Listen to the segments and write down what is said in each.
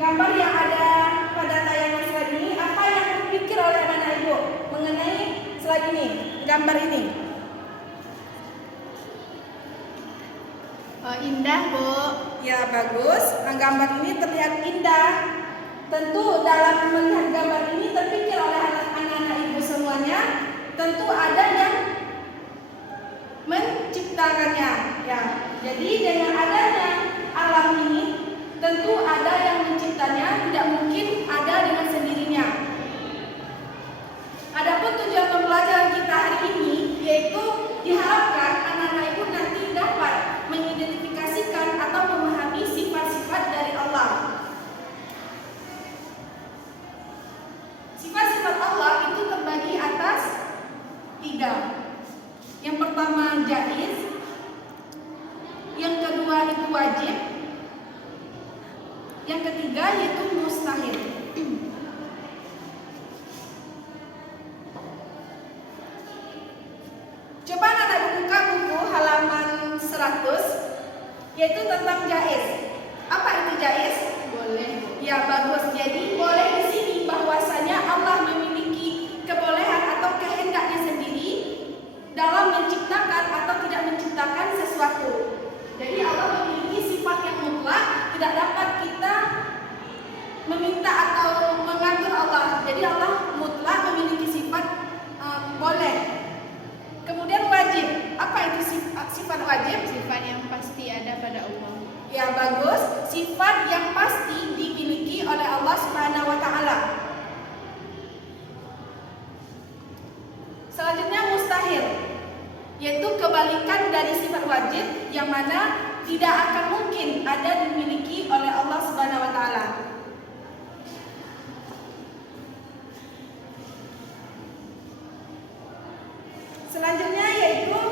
gambar yang ada pada tayangan slide ini, apa yang terpikir oleh anak-anak ibu mengenai slide ini, gambar ini? Indah, Bu. Ya, bagus. Gambar ini terlihat indah. Tentu dalam melihat gambar ini terpikir oleh anak-anak ibu semuanya, tentu ada yang menciptakannya. Ya, jadi dengan adanya alam ini, tentu ada yang menciptanya, tidak mungkin ada dengan sendirinya. Adapun tujuan pembelajaran kita hari ini yaitu diharapkan anak-anak ibu nanti dapat mengidentifikasikan atau memahami sifat-sifat dari Allah. Sifat-sifat Allah itu terbagi atas 3. Yang pertama jaiz, yang kedua itu wajib, yang ketiga yaitu mustahil. Coba anak buka buku halaman 100, yaitu tentang jaiz. Apa itu jaiz? Boleh. Ya, bagus. Jadi boleh di sini bahwasanya Allah memiliki kebolehan atau kehendaknya sendiri dalam menciptakan atau tidak menciptakan sesuatu. Jadi Allah memiliki sifat yang mutlak, tidak dapat kita meminta atau mengatur Allah. Jadi Allah mutlak memiliki sifat boleh. Kemudian wajib. Apa itu sifat wajib? Sifat yang pasti ada pada Allah. Ya, bagus. Sifat yang pasti dimiliki oleh Allah Subhanahu wa taala. Selanjutnya mustahil, yaitu kebalikan dari sifat wajib yang mana tidak akan mungkin ada dimiliki oleh Allah Subhanahu wa taala. Selanjutnya yaitu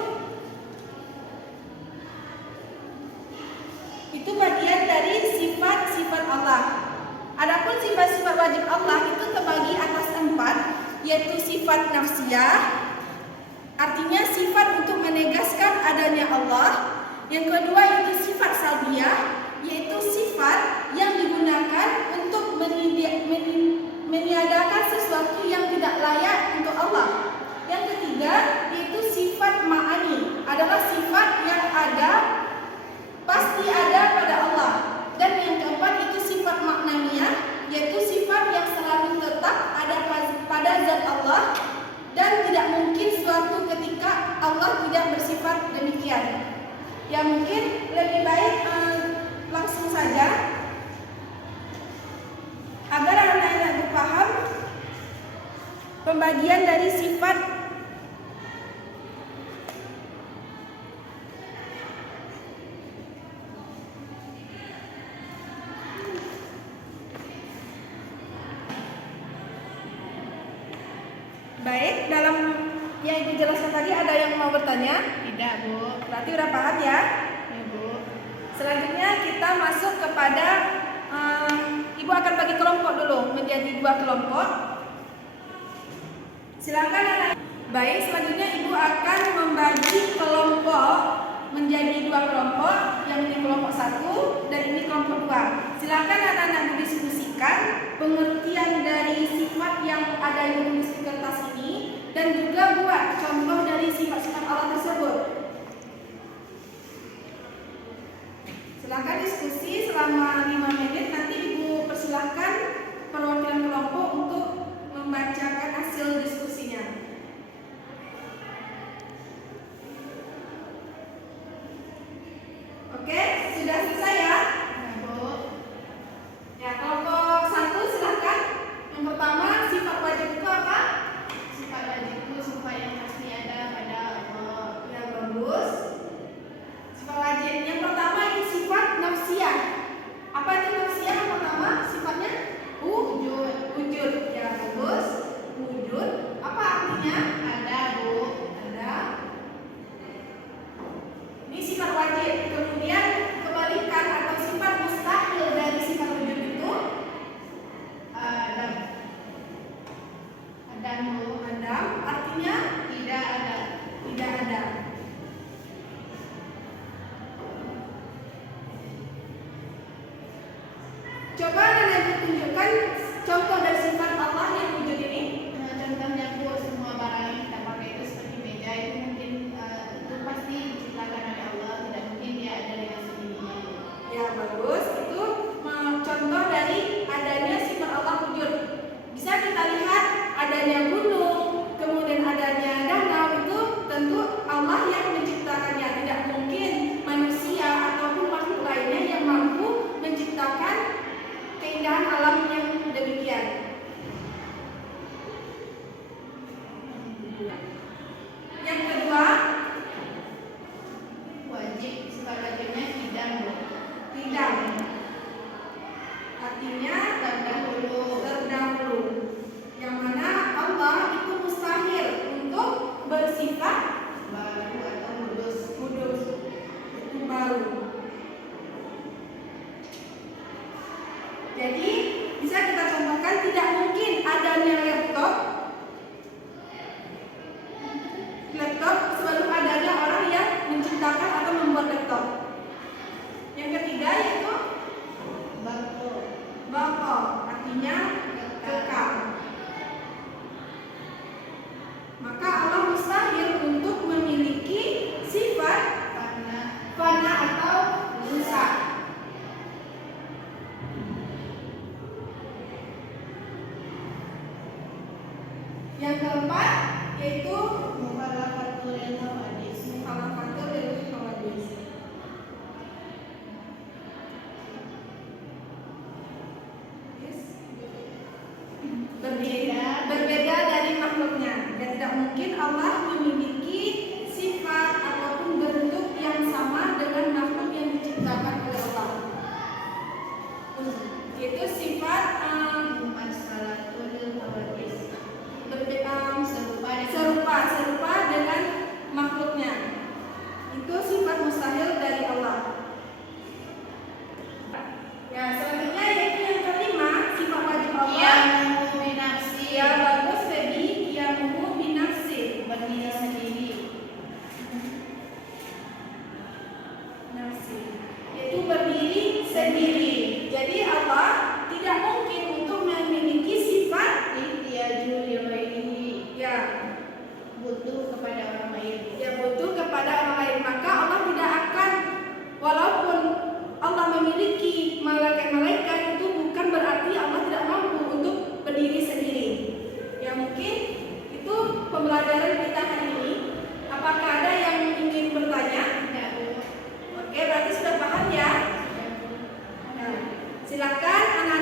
itu bagian dari sifat-sifat Allah. Adapun sifat-sifat wajib Allah itu terbagi atas 4, yaitu sifat nafsiyah, artinya sifat untuk menegaskan adanya Allah. Yang kedua yaitu sifat salbiyah, yaitu sifat yang digunakan untuk meniadakan sesuatu yang tidak layak untuk Allah. Yang ketiga yaitu sifat ma'ani, adalah sifat yang ada, pasti ada pada Allah. Dan yang keempat itu sifat maknaniyah, yaitu sifat yang selalu tetap ada pada zat Allah dan tidak mungkin suatu ketika Allah tidak bersifat demikian. Ya, mungkin lebih baik langsung saja agar anak-anak paham pembagian dari sifat. Baik, dalam yang Ibu jelaskan tadi ada yang mau bertanya? Tidak, Bu. Berarti udah paham ya? Ya, Bu. Selanjutnya kita masuk kepada Ibu akan bagi kelompok dulu menjadi 2 kelompok. Silakan anak. Baik, selanjutnya Ibu akan membagi kelompok menjadi 2 kelompok. Yang ini kelompok 1 dan ini kelompok 2. Silakan anak-anak berdiskusikan pengertian dari sifat yang ada yang ditulis di kertas ini dan juga buat contoh dari sifat-sifat Allah tersebut. Silakan diskusi selama 5 menit. Nanti Ibu persilahkan perwakilan kelompok untuk membacakan hasil diskusinya. Oke, sudah selesai ya? Ya, Bu. Ya, kelompok 1 silakan. Yang pertama, sifat wajib itu apa? Sifat wajib itu sifat yang pasti ada pada Allah. Ya, bagus. Sifat wajib. Yang pertama itu sifat nafsiyah. Apa itu nafsiyah? Yang pertama sifatnya wujud. Wujud. Ya, bagus. Wujud. Apa artinya? Ada, Bu. Ada. Ini sifat wajib. Kemudian kebalikan atau sifat mustahil dari sifat wujud itu Ada. Ada, Bu. Adam. Artinya Tidak ada. tidak ada. Coba anak sebutkan contoh dari sifat Allah yang wujud ini. Contohnya Bu, semua barang yang kita pakai itu seperti meja itu mungkin itu pasti diciptakan oleh Allah, tidak mungkin dia ada dengan sendirinya. Ya bagus, itu contoh dari adanya sifat Allah wujud. Bisa kita lihat adanya gunung, kemudian adanya danau, itu tentu Allah yang menciptakannya. Tidak mungkin manusia ataupun makhluk lainnya yang mampu menciptakan keindahan alam yang demikian. Yang kedua, Wajib, sifat wajibnya hidang Bu. tidak. Artinya terdahulu. Yang mana Allah itu mustahil untuk bersifat Baru atau kudus. itu baru. Jadi bisa kita contohkan tidak mungkin adanya laptop sebelum adanya orang yang menciptakan atau membuat laptop. Yang ketiga yaitu bako, artinya kekal. Maka Allah mustahil untuk memiliki sifat fana atau rusak. Yang keempat yaitu Mukhalafatul hawadis. mukhalafatul hawadis. Berbeda dari makhluknya. Dan tidak mungkin Allah memiliki sifat ataupun bentuk yang sama dengan makhluk yang diciptakan oleh Allah. Itu sifat Mukhalafatul hawadis. serupa dengan makhluknya. Itu sifat mustahil dari Allah. Ya, selanjutnya yaitu yang kelima, sifat wajib Allah. Ya bagus Feby, yamuhu binafsi, Berdiri sendiri. nafsi, yaitu berdiri sendiri. Jadi Allah tidak mungkin untuk memiliki sifat Ihtiyaju li ghairihi. ya Butuh kepada orang lain. butuh kepada orang lain. Maka Allah tidak akan, walaupun Allah memiliki malaikat itu bukan berarti Allah tidak mampu untuk berdiri sendiri. Ya mungkin itu pembelajaran kita hari ini. Apakah ada yang ingin bertanya? Tidak Bu. Oke, berarti sudah paham ya. Nah, silakan anak